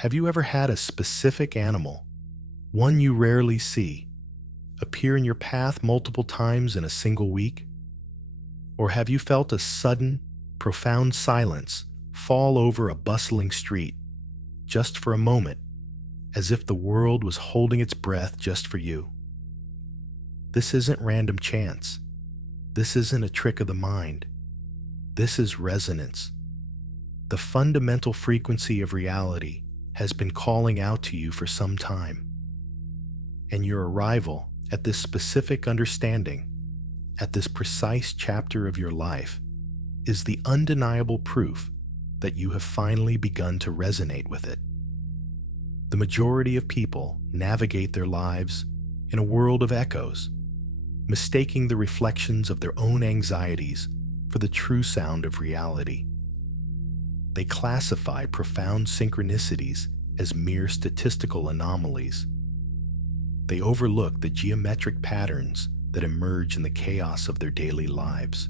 Have you ever had a specific animal, one you rarely see, appear in your path multiple times in a single week? Or have you felt a sudden, profound silence fall over a bustling street just for a moment, as if the world was holding its breath just for you? This isn't random chance. This isn't a trick of the mind. This is resonance. The fundamental frequency of reality has been calling out to you for some time. And your arrival at this specific understanding, at this precise chapter of your life, is the undeniable proof that you have finally begun to resonate with it. The majority of people navigate their lives in a world of echoes, mistaking the reflections of their own anxieties for the true sound of reality. They classify profound synchronicities as mere statistical anomalies. They overlook the geometric patterns that emerge in the chaos of their daily lives.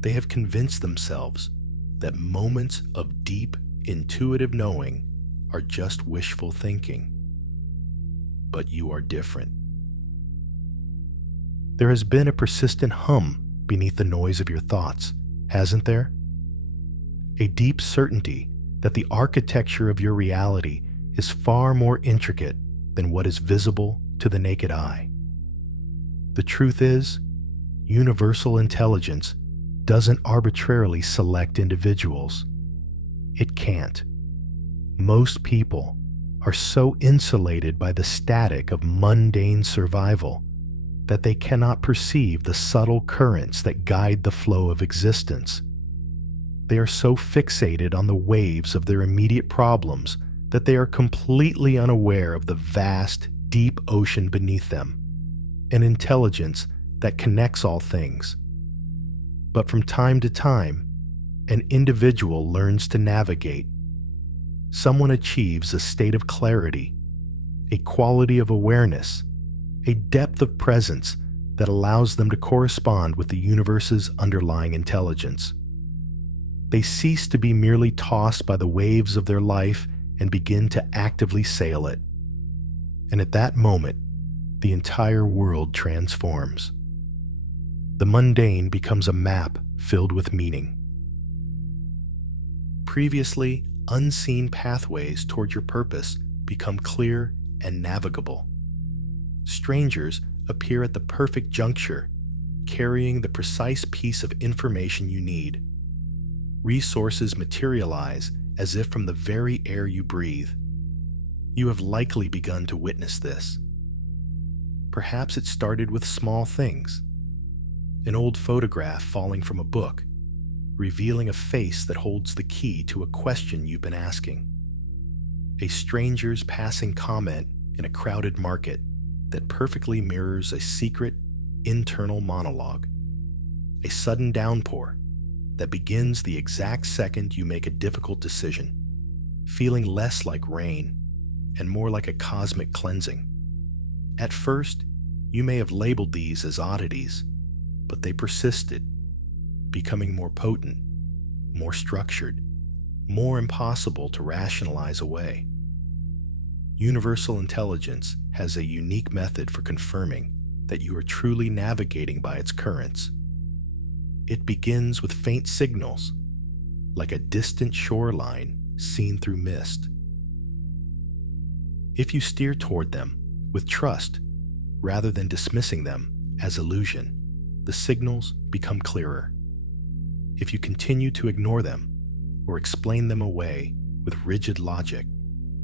They have convinced themselves that moments of deep, intuitive knowing are just wishful thinking. But you are different. There has been a persistent hum beneath the noise of your thoughts, hasn't there? A deep certainty that the architecture of your reality is far more intricate than what is visible to the naked eye. The truth is, universal intelligence doesn't arbitrarily select individuals. It can't. Most people are so insulated by the static of mundane survival that they cannot perceive the subtle currents that guide the flow of existence. They are so fixated on the waves of their immediate problems that they are completely unaware of the vast, deep ocean beneath them, an intelligence that connects all things. But from time to time, an individual learns to navigate. Someone achieves a state of clarity, a quality of awareness, a depth of presence that allows them to correspond with the universe's underlying intelligence. They cease to be merely tossed by the waves of their life and begin to actively sail it. And at that moment, the entire world transforms. The mundane becomes a map filled with meaning. Previously unseen pathways toward your purpose become clear and navigable. Strangers appear at the perfect juncture, carrying the precise piece of information you need. Resources materialize as if from the very air you breathe. You have likely begun to witness this. Perhaps it started with small things. An old photograph falling from a book, revealing a face that holds the key to a question you've been asking. A stranger's passing comment in a crowded market that perfectly mirrors a secret, internal monologue. A sudden downpour that begins the exact second you make a difficult decision, feeling less like rain and more like a cosmic cleansing. At first, you may have labeled these as oddities, but they persisted, becoming more potent, more structured, more impossible to rationalize away. Universal intelligence has a unique method for confirming that you are truly navigating by its currents. It begins with faint signals, like a distant shoreline seen through mist. If you steer toward them with trust, rather than dismissing them as illusion, the signals become clearer. If you continue to ignore them or explain them away with rigid logic,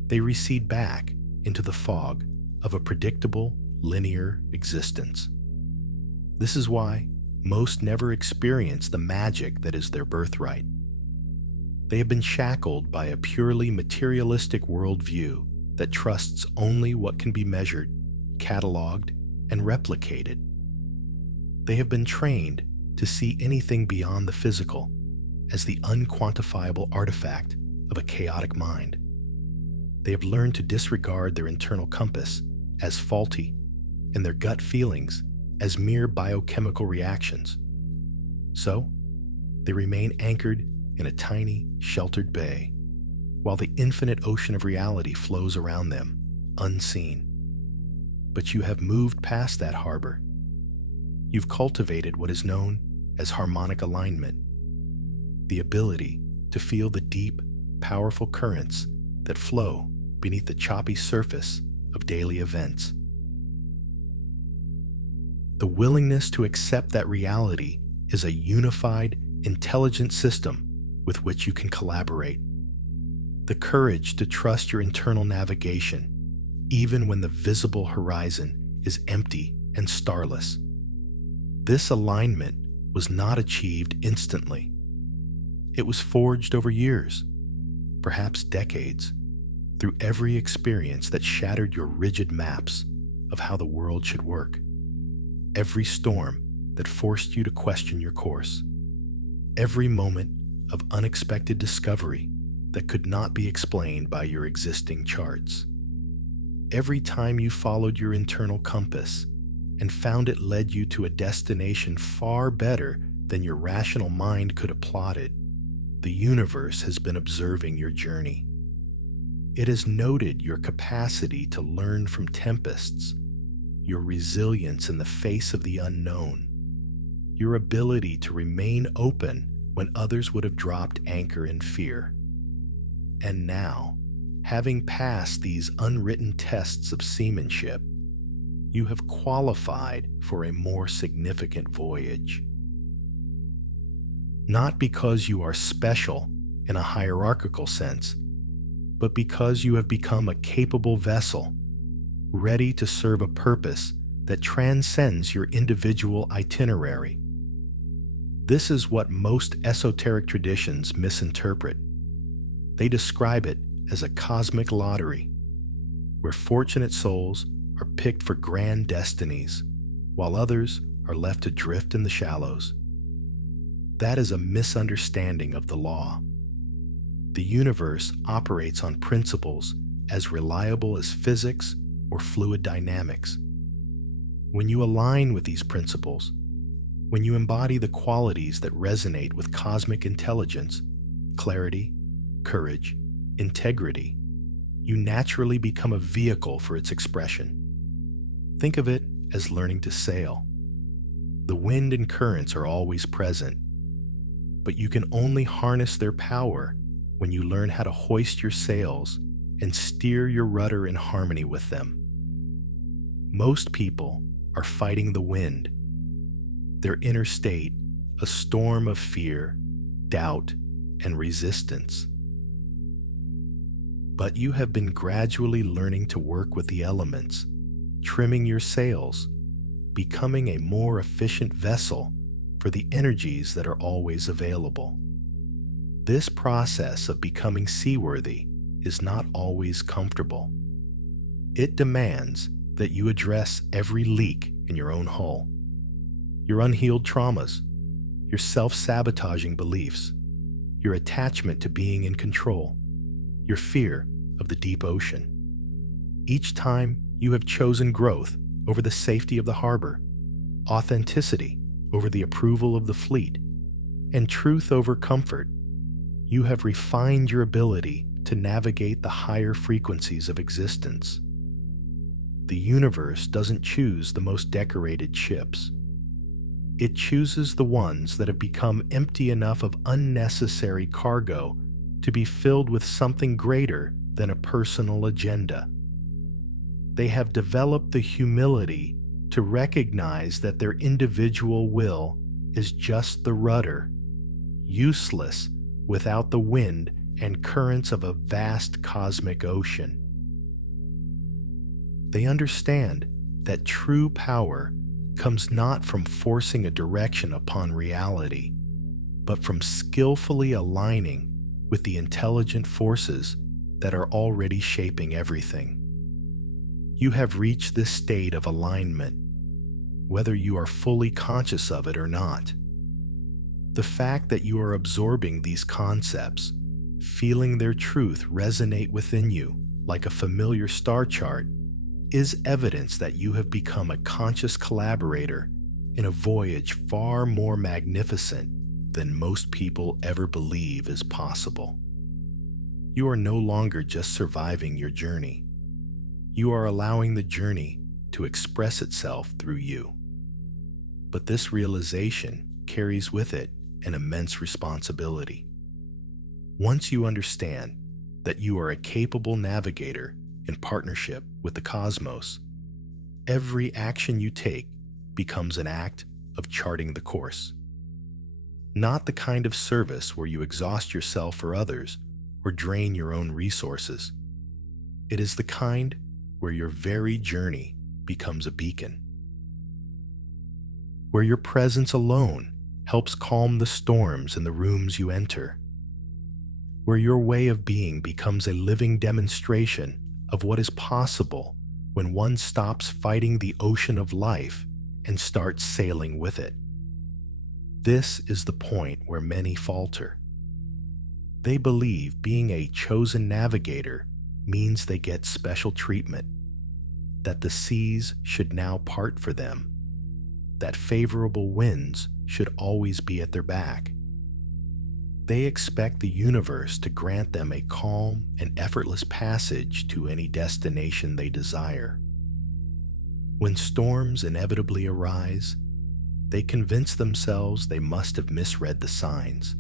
they recede back into the fog of a predictable, linear existence. This is why most never experience the magic that is their birthright. They have been shackled by a purely materialistic worldview that trusts only what can be measured, cataloged, and replicated. They have been trained to see anything beyond the physical as the unquantifiable artifact of a chaotic mind. They have learned to disregard their internal compass as faulty and their gut feelings as mere biochemical reactions. So, they remain anchored in a tiny, sheltered bay, while the infinite ocean of reality flows around them, unseen. But you have moved past that harbor. You've cultivated what is known as harmonic alignment, the ability to feel the deep, powerful currents that flow beneath the choppy surface of daily events. The willingness to accept that reality is a unified, intelligent system with which you can collaborate. The courage to trust your internal navigation, even when the visible horizon is empty and starless. This alignment was not achieved instantly. It was forged over years, perhaps decades, through every experience that shattered your rigid maps of how the world should work. Every storm that forced you to question your course. Every moment of unexpected discovery that could not be explained by your existing charts. Every time you followed your internal compass and found it led you to a destination far better than your rational mind could have plotted, the universe has been observing your journey. It has noted your capacity to learn from tempests, your resilience in the face of the unknown, your ability to remain open when others would have dropped anchor in fear. And now, having passed these unwritten tests of seamanship, you have qualified for a more significant voyage. Not because you are special in a hierarchical sense, but because you have become a capable vessel, ready to serve a purpose that transcends your individual itinerary. This is what most esoteric traditions misinterpret. They describe it as a cosmic lottery, where fortunate souls are picked for grand destinies, while others are left to drift in the shallows. That is a misunderstanding of the law. The universe operates on principles as reliable as physics or fluid dynamics. When you align with these principles, when you embody the qualities that resonate with cosmic intelligence, clarity, courage, integrity, you naturally become a vehicle for its expression. Think of it as learning to sail. The wind and currents are always present, but you can only harness their power when you learn how to hoist your sails and steer your rudder in harmony with them. Most people are fighting the wind, their inner state, a storm of fear, doubt, and resistance. But you have been gradually learning to work with the elements, trimming your sails, becoming a more efficient vessel for the energies that are always available. This process of becoming seaworthy is not always comfortable. It demands that you address every leak in your own hull, your unhealed traumas, your self-sabotaging beliefs, your attachment to being in control, your fear of the deep ocean. Each time you have chosen growth over the safety of the harbor, authenticity over the approval of the fleet, and truth over comfort, you have refined your ability to navigate the higher frequencies of existence. The universe doesn't choose the most decorated ships. It chooses the ones that have become empty enough of unnecessary cargo to be filled with something greater than a personal agenda. They have developed the humility to recognize that their individual will is just the rudder, useless without the wind and currents of a vast cosmic ocean. They understand that true power comes not from forcing a direction upon reality, but from skillfully aligning with the intelligent forces that are already shaping everything. You have reached this state of alignment, whether you are fully conscious of it or not. The fact that you are absorbing these concepts, feeling their truth resonate within you like a familiar star chart, is evidence that you have become a conscious collaborator in a voyage far more magnificent than most people ever believe is possible. You are no longer just surviving your journey. You are allowing the journey to express itself through you. But this realization carries with it an immense responsibility. Once you understand that you are a capable navigator in partnership with the cosmos, every action you take becomes an act of charting the course. Not the kind of service where you exhaust yourself for others or drain your own resources. It is the kind where your very journey becomes a beacon, where your presence alone helps calm the storms in the rooms you enter, where your way of being becomes a living demonstration of what is possible when one stops fighting the ocean of life and starts sailing with it. This is the point where many falter. They believe being a chosen navigator means they get special treatment, that the seas should now part for them, that favorable winds should always be at their back. They expect the universe to grant them a calm and effortless passage to any destination they desire. When storms inevitably arise, they convince themselves they must have misread the signs,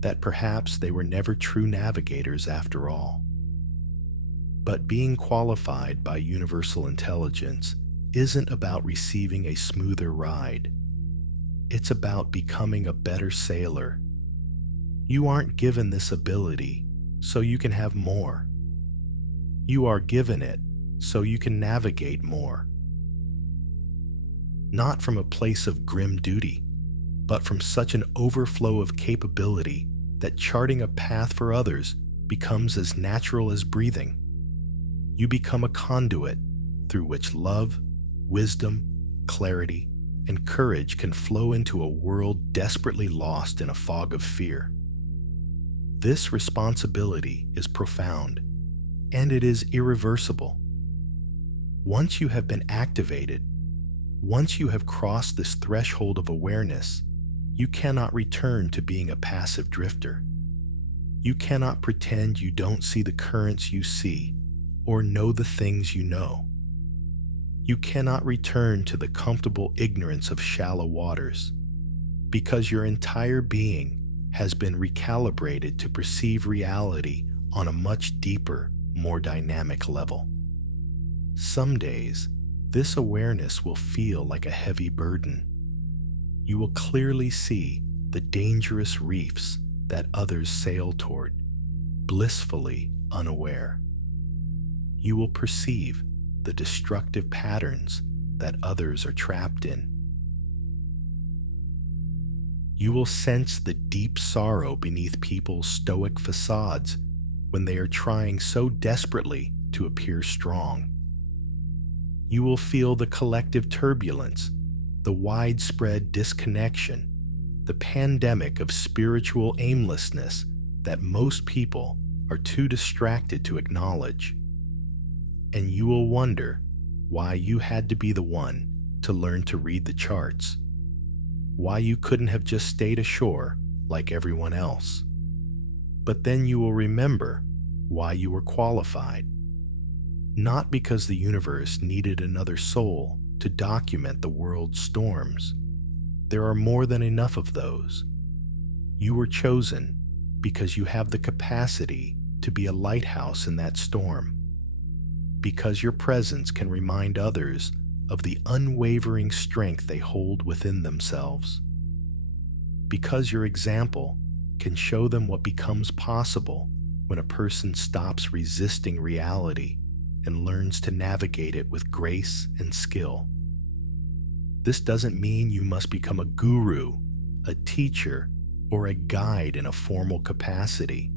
that perhaps they were never true navigators after all. But being qualified by universal intelligence isn't about receiving a smoother ride. It's about becoming a better sailor. You aren't given this ability so you can have more. You are given it so you can navigate more. Not from a place of grim duty, but from such an overflow of capability that charting a path for others becomes as natural as breathing. You become a conduit through which love, wisdom, clarity, and courage can flow into a world desperately lost in a fog of fear. This responsibility is profound, and it is irreversible. Once you have been activated, once you have crossed this threshold of awareness, you cannot return to being a passive drifter. You cannot pretend you don't see the currents you see or know the things you know. You cannot return to the comfortable ignorance of shallow waters, because your entire being has been recalibrated to perceive reality on a much deeper, more dynamic level. Some days, this awareness will feel like a heavy burden. You will clearly see the dangerous reefs that others sail toward, blissfully unaware. You will perceive the destructive patterns that others are trapped in. You will sense the deep sorrow beneath people's stoic facades when they are trying so desperately to appear strong. You will feel the collective turbulence, the widespread disconnection, the pandemic of spiritual aimlessness that most people are too distracted to acknowledge. And you will wonder why you had to be the one to learn to read the charts, why you couldn't have just stayed ashore like everyone else. But then you will remember why you were qualified. Not because the universe needed another soul to document the world's storms. There are more than enough of those. You were chosen because you have the capacity to be a lighthouse in that storm, because your presence can remind others of the unwavering strength they hold within themselves, because your example can show them what becomes possible when a person stops resisting reality and learns to navigate it with grace and skill. This doesn't mean you must become a guru, a teacher, or a guide in a formal capacity.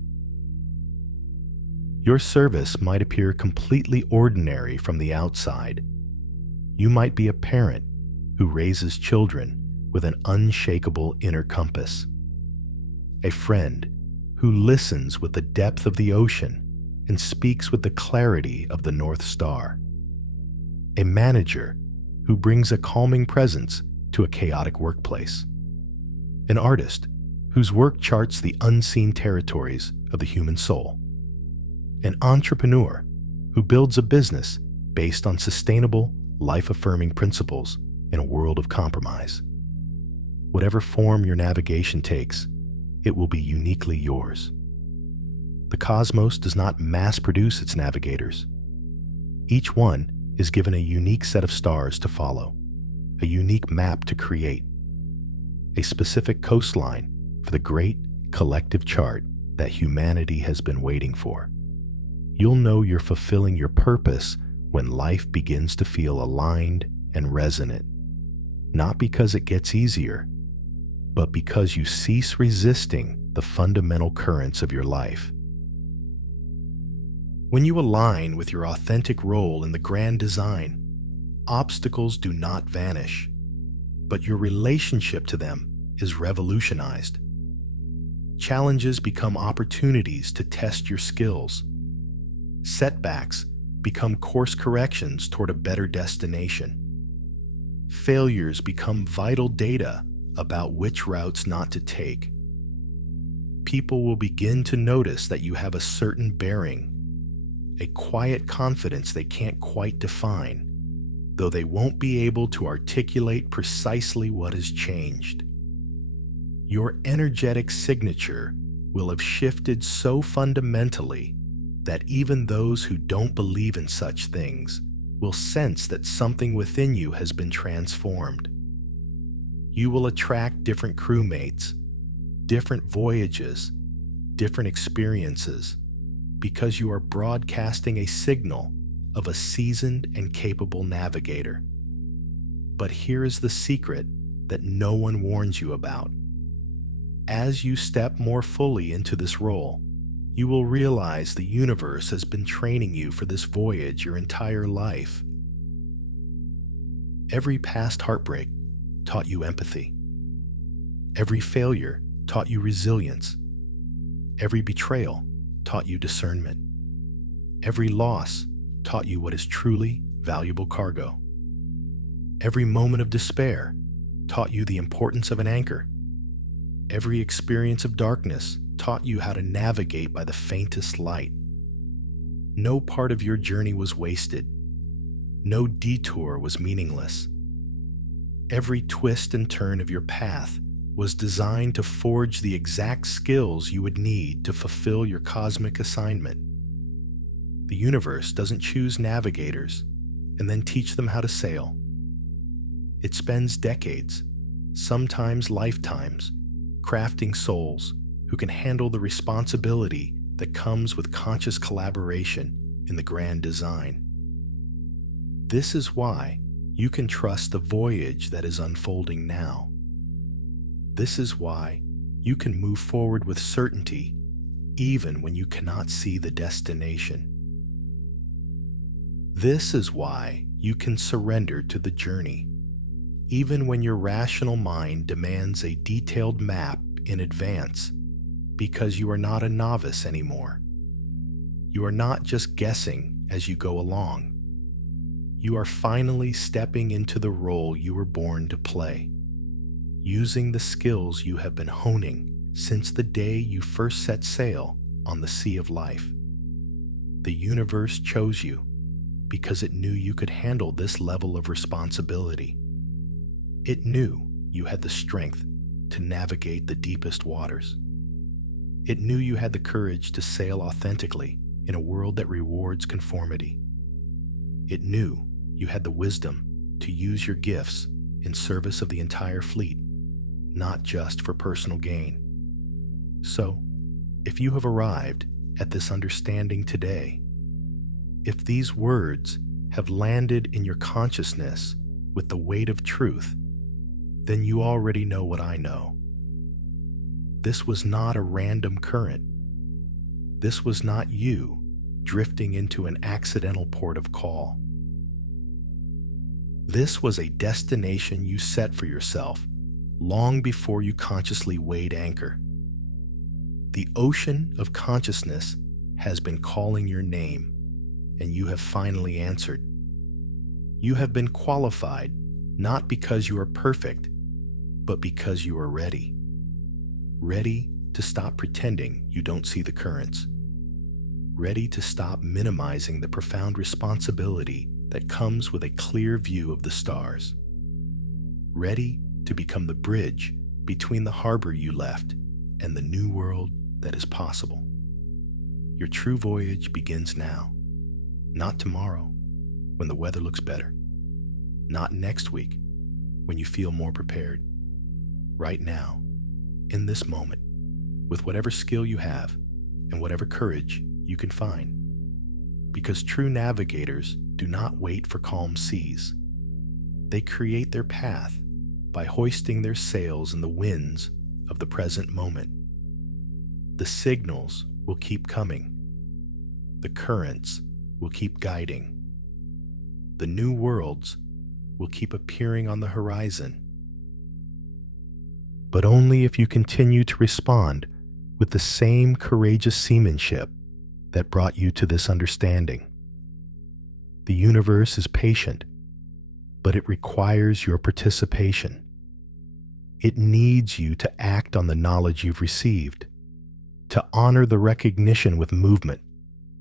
Your service might appear completely ordinary from the outside. You might be a parent who raises children with an unshakable inner compass, a friend who listens with the depth of the ocean and speaks with the clarity of the North Star, a manager who brings a calming presence to a chaotic workplace, an artist whose work charts the unseen territories of the human soul. an entrepreneur who builds a business based on sustainable, life-affirming principles in a world of compromise. Whatever form your navigation takes, it will be uniquely yours. The cosmos does not mass-produce its navigators. Each one is given a unique set of stars to follow, a unique map to create, a specific coastline for the great collective chart that humanity has been waiting for. You'll know you're fulfilling your purpose when life begins to feel aligned and resonant, not because it gets easier, but because you cease resisting the fundamental currents of your life. When you align with your authentic role in the grand design, obstacles do not vanish, but your relationship to them is revolutionized. Challenges become opportunities to test your skills. Setbacks become course corrections toward a better destination. Failures become vital data about which routes not to take. People will begin to notice that you have a certain bearing, a quiet confidence they can't quite define, though they won't be able to articulate precisely what has changed. Your energetic signature will have shifted so fundamentally that even those who don't believe in such things will sense that something within you has been transformed. You will attract different crewmates, different voyages, different experiences, because you are broadcasting a signal of a seasoned and capable navigator. But here is the secret that no one warns you about. As you step more fully into this role, you will realize the universe has been training you for this voyage your entire life. Every past heartbreak taught you empathy. Every failure taught you resilience. Every betrayal taught you discernment. Every loss taught you what is truly valuable cargo. Every moment of despair taught you the importance of an anchor. Every experience of darkness taught you how to navigate by the faintest light. No part of your journey was wasted. No detour was meaningless. Every twist and turn of your path was designed to forge the exact skills you would need to fulfill your cosmic assignment. The universe doesn't choose navigators and then teach them how to sail. It spends decades, sometimes lifetimes, crafting souls who can handle the responsibility that comes with conscious collaboration in the grand design. This is why you can trust the voyage that is unfolding now. This is why you can move forward with certainty even when you cannot see the destination. This is why you can surrender to the journey, even when your rational mind demands a detailed map in advance, because you are not a novice anymore. You are not just guessing as you go along. You are finally stepping into the role you were born to play, using the skills you have been honing since the day you first set sail on the sea of life. The universe chose you because it knew you could handle this level of responsibility. It knew you had the strength to navigate the deepest waters. It knew you had the courage to sail authentically in a world that rewards conformity. It knew you had the wisdom to use your gifts in service of the entire fleet, not just for personal gain. So, if you have arrived at this understanding today, if these words have landed in your consciousness with the weight of truth, then you already know what I know. This was not a random current. This was not you drifting into an accidental port of call. This was a destination you set for yourself long before you consciously weighed anchor. The ocean of consciousness has been calling your name, and you have finally answered. You have been qualified not because you are perfect, but because you are ready. Ready to stop pretending you don't see the currents. ready to stop minimizing the profound responsibility that comes with a clear view of the stars, ready to become the bridge between the harbor you left and the new world that is possible. Your true voyage begins now, not tomorrow when the weather looks better, not next week when you feel more prepared. Right now, in this moment, with whatever skill you have and whatever courage you can find. Because true navigators do not wait for calm seas. They create their path by hoisting their sails in the winds of the present moment. The signals will keep coming. The currents will keep guiding. The new worlds will keep appearing on the horizon. But only if you continue to respond with the same courageous seamanship that brought you to this understanding. The universe is patient, but it requires your participation. It needs you to act on the knowledge you've received, to honor the recognition with movement,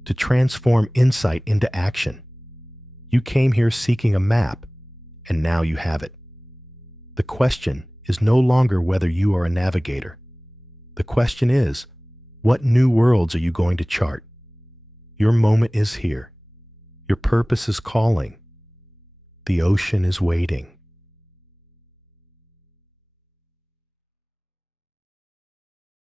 to transform insight into action. You came here seeking a map, and now you have it. The question is no longer whether you are a navigator. The question is, what new worlds are you going to chart? Your moment is here. Your purpose is calling. The ocean is waiting.